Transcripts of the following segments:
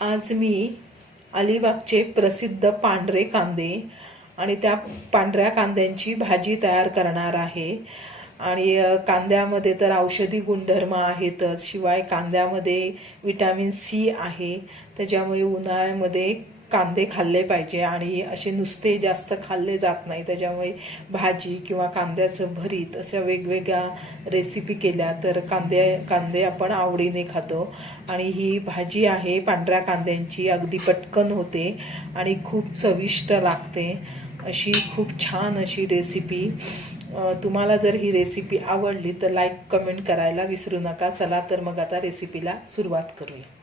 आज मी अलिबागचे प्रसिद्ध पांढरे कांदे आणि त्या पांढऱ्या कांद्यांची भाजी तयार करणार आहे. आणि कांद्यामध्ये तर औषधी गुणधर्म आहेतच शिवाय कांद्यामध्ये विटॅमिन सी आहे. त्याच्यामुळे उन्हाळ्यामध्ये कांदे खाल्ले पाहिजे आणि असे नुसते जास्त खाल्ले जात नाही. त्याच्यामुळे भाजी किंवा कांद्याचं भरीत अशा वेगवेगळ्या रेसिपी केल्या तर कांदे कांदे आपण आवडीने खातो. आणि ही भाजी आहे पांढऱ्या कांद्यांची अगदी पटकन होते आणि खूप चविष्ट लागते. अशी खूप छान अशी रेसिपी तुम्हाला जर ही रेसिपी आवडली तर लाईक कमेंट करायला विसरू नका. चला तर मग आता रेसिपीला सुरुवात करूया.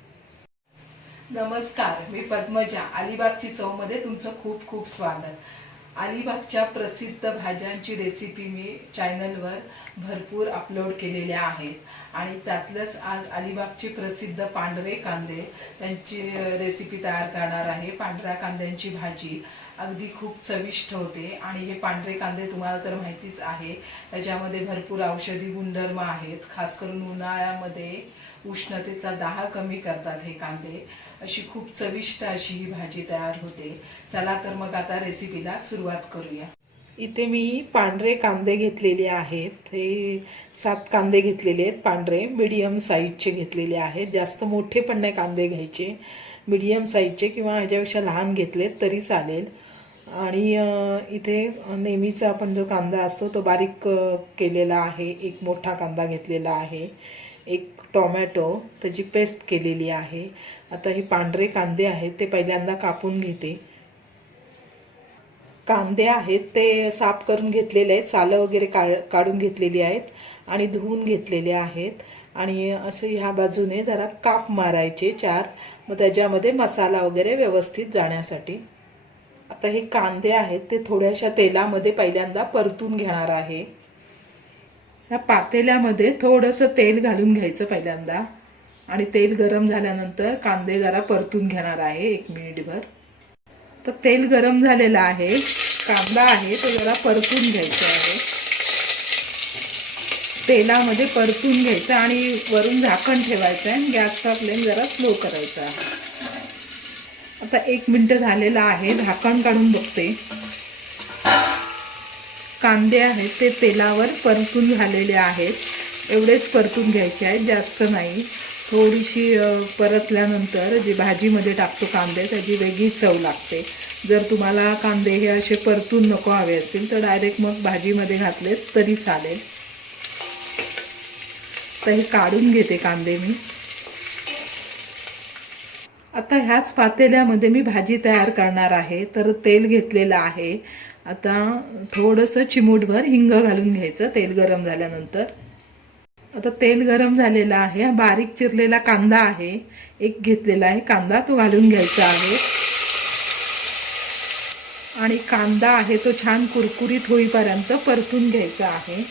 नमस्कार मी पद्मजा. अलिबागची चवमध्ये तुमचं खूप खूप स्वागत. अलिबागच्या प्रसिद्ध भाज्यांची रेसिपी मी चॅनलवर भरपूर अपलोड केलेल्या आहेत. आणि त्यातलंच आज अलिबागचे प्रसिद्ध पांढरे कांदे त्यांची रेसिपी तयार करणार आहे. पांढऱ्या कांद्यांची भाजी अगदी खूप चविष्ट होते. आणि हे पांढरे कांदे तुम्हाला तर माहितीच आहे. त्याच्यामध्ये भरपूर औषधी गुणधर्म आहेत. खास करून उन्हाळ्यामध्ये उष्णतेचा दाह कमी करतात हे कांदे. अशी खूप चविष्ट अशी ही भाजी तयार होते. चला तर मग आता रेसिपीला सुरुवात करूया. इथे मी पांढरे कांदे घेतलेले आहेत. हे सात कांदे घेतलेले आहेत पांढरे. मीडियम साईजचे घेतलेले आहेत. जास्त मोठे पण नाही कांदे घ्यायचे. मीडियम साईजचे किंवा ह्याच्यापेक्षा लहान घेतलेत तरी चालेल. आणि इथे नेहमीचा आपण जो कांदा असतो तो बारीक केलेला आहे. एक मोठा कांदा घेतलेला आहे. एक टोमॅटो त्याची पेस्ट केलेली आहे. आता हे पांढरे कांदे आहेत ते पहिल्यांदा कापून घेते. कांदे आहेत ते साफ करून घेतलेले आहेत सालं वगैरे का काढून घेतलेली आहेत आणि धुवून घेतलेले आहेत. आणि असे ह्या बाजूने जरा काप मारायचे चार मग त्याच्यामध्ये मसाला वगैरे व्यवस्थित जाण्यासाठी. आता हे कांदे आहेत ते थोड्याशा तेलामध्ये पहिल्यांदा परतून घेणार आहे. ह्या पातेल्यामध्ये थोडंसं तेल घालून घ्यायचं पहिल्यांदा. आणि तेल गरम झाल्यानंतर कांदे जरा परतून घेणार आहे एक मिनिटभर. तर तेल गरम झालेलं आहे. कांदा आहे तो जरा परतून घ्यायचा आहे. तेलामध्ये परतून घ्यायचं आणि वरून झाकण ठेवायचं आहे. गॅसचा फ्लेम जरा स्लो करायचा आहे. आता एक मिनिट झालेला आहे. झाकण काढून बघते. कांदे आहेत ते तेलावर परतून झालेले आहेत. एवढेच परतून घ्यायचे आहेत जास्त नाही. थोडीशी परतल्यानंतर जे भाजीमध्ये टाकतो कांदे त्याची वेगळी चव लागते. जर तुम्हाला कांदे हे असे परतून नको हवे असतील तर डायरेक्ट मग भाजीमध्ये घातले तरी चालेल. तर हे काढून घेते कांदे मी. आता ह्याच पातेल्यामध्ये मी भाजी तयार करणार आहे. तर तेल घेतलेलं आहे. आता थोडंसं चिमूटभर हिंग घालून घ्यायचं तेल गरम झाल्यानंतर. आता तेल गरम झालेलं आहे बारीक चिरलेला कांदा आहे एक घेतलेला आहे कांदा तो घालून घ्यायचा आहे. आणि कांदा आहे तो छान कुरकुरीत होईपर्यंत परतून घ्यायचा आहे.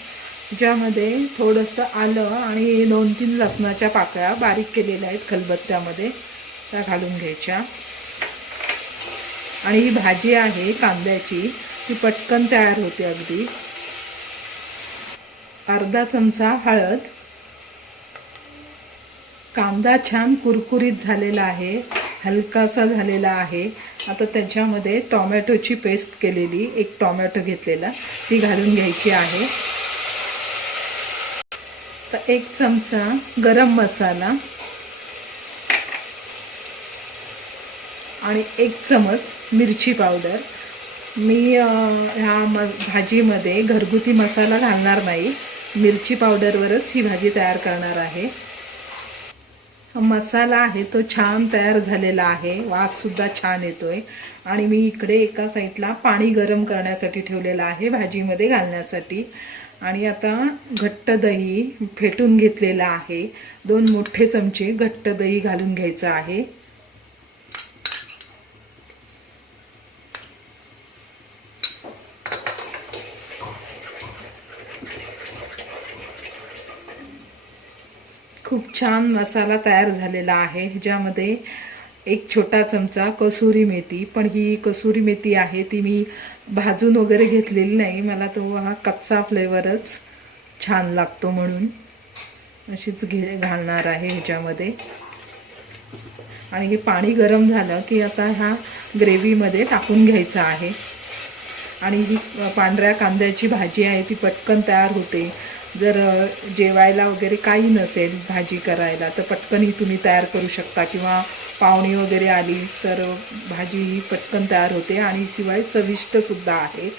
ज्यामध्ये थोडंसं आलं आणि दोन तीन लसणाच्या पाकळ्या बारीक केलेल्या आहेत खलबत्त्यामध्ये त्या घालून घ्यायच्या. आणि ही भाजी आहे कांद्याची. ती पटकन तयार होते अगदी. अर्धा चमचा हळद. कांदा छान कुरकुरीत झालेला आहे हलकासा झालेला आहे. आता त्याच्यामध्ये टॉमॅटोची पेस्ट केलेली एक टॉमॅटो घेतलेला ती घालून घ्यायची आहे. तर एक चमचा गरम मसाला. आणि एक चमच मिरची पावडर. मी ह्या म भाजीमध्ये घरगुती मसाला घालणार नाही. मिरची पावडरवरच ही भाजी तयार करणार आहे. मसाला आहे तो छान तयार झालेला आहे. वाससुद्धा छान येतो आहे आणि मी इकडे एका साईडला पाणी गरम करण्यासाठी ठेवलेलं आहे भाजीमध्ये घालण्यासाठी. आणि आता घट्ट दही फेटून घेतलेलं आहे. दोन मोठे चमचे घट्ट दही घालून घ्यायचं आहे. खूप छान मसाला तयार झालेला आहे ह्याच्यामध्ये एक छोटा चमचा कसुरी मेथी पण ही कसुरी मेथी आहे ती मी भाजून वगैरे घेतलेली नाही मला तो हा कच्चा फ्लेवरच छान लागतो म्हणून. अशीच घे घालणार आहे ह्याच्यामध्ये. आणि हे पाणी गरम झालं की आता ह्या ग्रेव्हीमध्ये टाकून घ्यायचं आहे. आणि ही पांढऱ्या कांद्याची भाजी आहे ती पटकन तयार होते. जर जेवायला वगैरे काही नसेल भाजी करायला तर पटकन ही तुम्ही तयार करू शकता. किंवा पाहुणी वगैरे आली तर भाजी ही पटकन तयार होते. आणि शिवाय चविष्टसुद्धा आहे.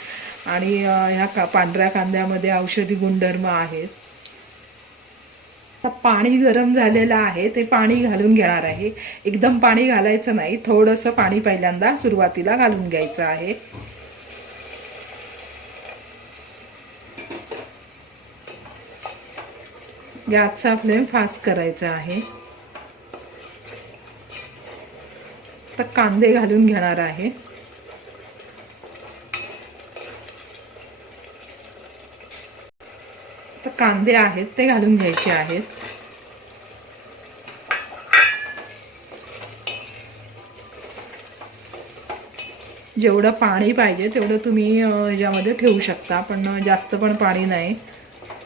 आणि ह्या का पांढऱ्या कांद्यामध्ये औषधी गुणधर्म आहेत. पाणी गरम झालेलं आहे ते पाणी घालून घेणार आहे. एकदम पाणी घालायचं नाही थोडंसं पाणी पहिल्यांदा सुरुवातीला घालून घ्यायचं आहे. गॅसचा फ्लेम फास्ट करायचा आहे. तर कांदे घालून घेणार आहे. तर कांदे आहेत ते घालून घ्यायचे आहेत. जेवढं पाणी पाहिजे तेवढं तुम्ही याच्यामध्ये ठेवू शकता पण जास्त पण पाणी नाही.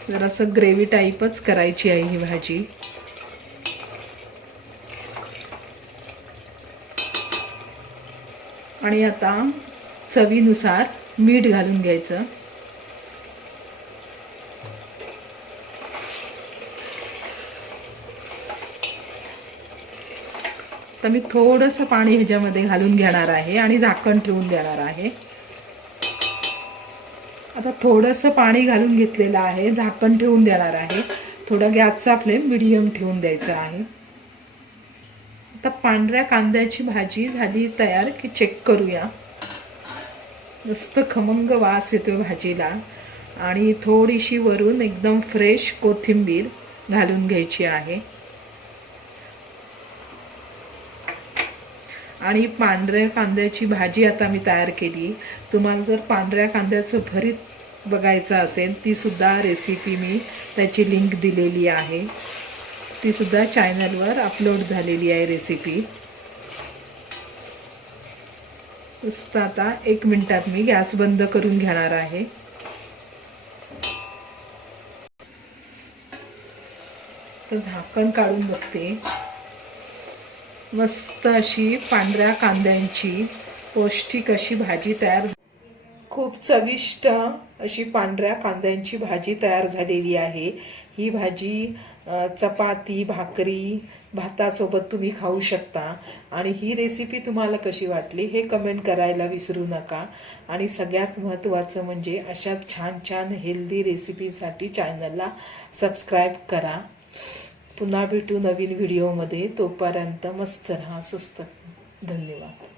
जरासं ग्रेव्ही टाईपच करायची आहे ही भाजी. आणि आता चवीनुसार मीठ घालून घ्यायचं. तर मी थोडंसं पाणी ह्याच्यामध्ये घालून घेणार आहे आणि झाकण ठेवून देणार आहे. आता थोडंसं पाणी घालून घेतलेलं आहे झाकण ठेवून देणार आहे. थोडा गॅसचा फ्लेम मिडियम ठेवून द्यायचा आहे. आता पांढऱ्या कांद्याची भाजी झाली तयार की चेक करूया. मस्त खमंग वास येतो भाजीला. आणि थोडीशी वरून एकदम फ्रेश कोथिंबीर घालून घ्यायची आहे. आणि पांढऱ्या कांद्याची भाजी आता मी तयार केली. तुम्हाला जर पांढऱ्या कांद्याचं भरीत बघायचं असेल ती सुद्धा रेसिपी मी त्याची लिंक दिलेली आहे. ती सुद्धा चॅनलवर अपलोड झालेली आहे रेसिपी नुसतं आता एक मिनिटात मी गॅस बंद करून घेणार आहे. तर झाकण काढून बघते. मस्त अशी पांढऱ्या कांद्यांची पौष्टिक अशी भाजी तयार खूप चविष्ट अशी पांढऱ्या कांद्यांची भाजी तयार झालेली आहे. ही भाजी चपाती भाकरी भातासोबत तुम्ही खाऊ शकता. आणि ही रेसिपी तुम्हाला कशी वाटली हे कमेंट करायला विसरू नका. आणि सगळ्यात महत्त्वाचं म्हणजे अशा छान छान हेल्दी रेसिपीसाठी चॅनलला सबस्क्राईब करा. पुन्हा भेटू नवीन व्हिडिओमध्ये. तोपर्यंत मस्त राहा स्वस्त धन्यवाद.